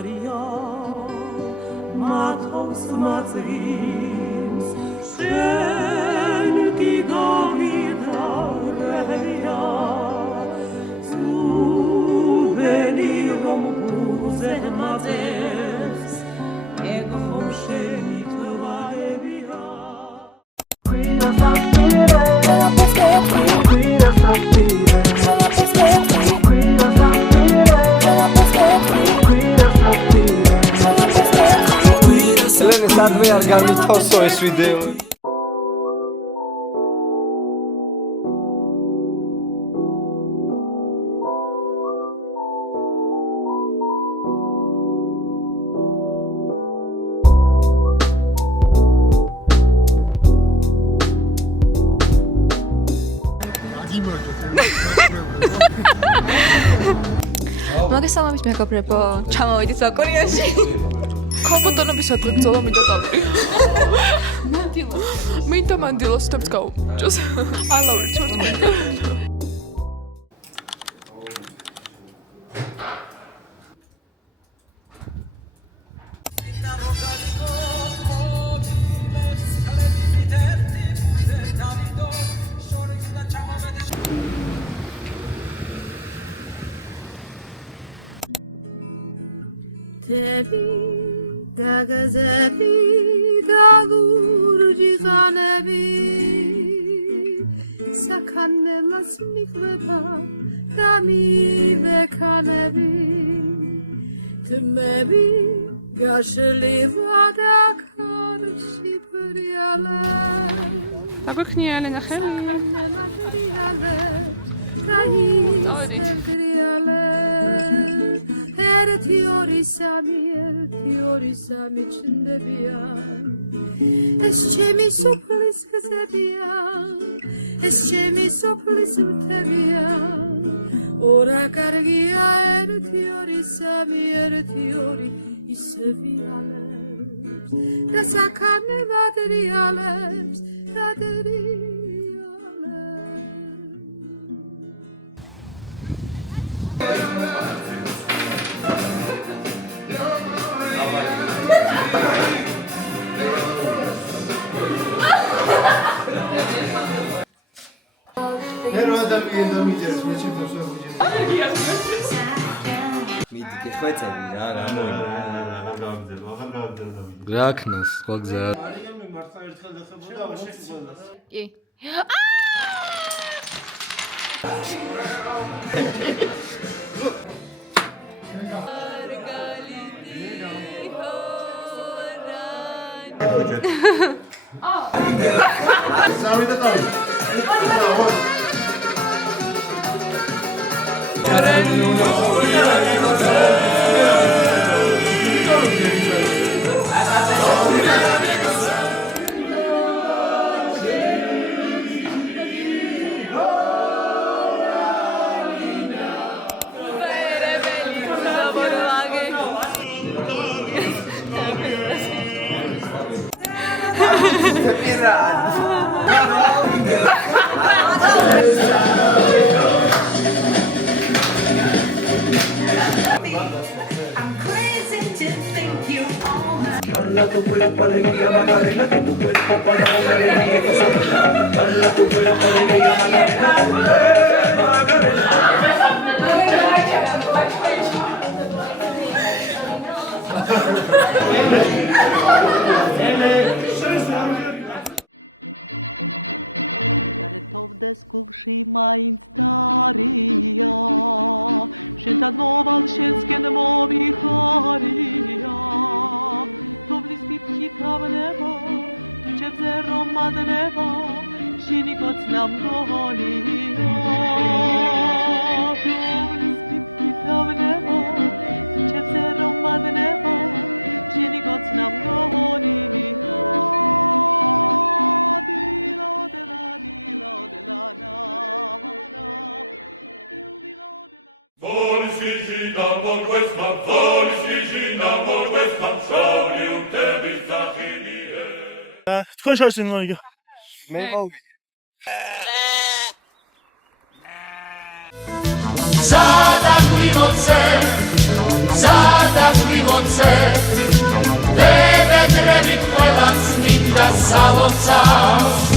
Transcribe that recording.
Maria Matos Matzins Schön die Gavida Revia Zu Benirom Uze Matzes Egom Shenit Varevia სადმე არ გამithავსო ეს ვიდეო მოგესალმებით მეგობრებო, ჩამოვიდით საკურიაში. კომპუტონების ადგილ მინდა დავრი. მინდა მანდილოს თებს გავუჭოს. ალავერ ჩორტმენ. Tevi gagazepi dagurji khanebi sakhanelas mikhveba gamivekhanebi tmebi gashli vadakarshi priale დაგვექნია ელენა ხელი დავედით Teori sami çındebiyan Es çemi soplis kzebiyan Es çemi soplis mtebiyan Ora kargia teori iseviyale Da sakane vadriyales Raknas, qogza. კი. I'm crazy to think you all თქვენ შორის ინლოიგა მე მოვიდე Zada qui სალოცავს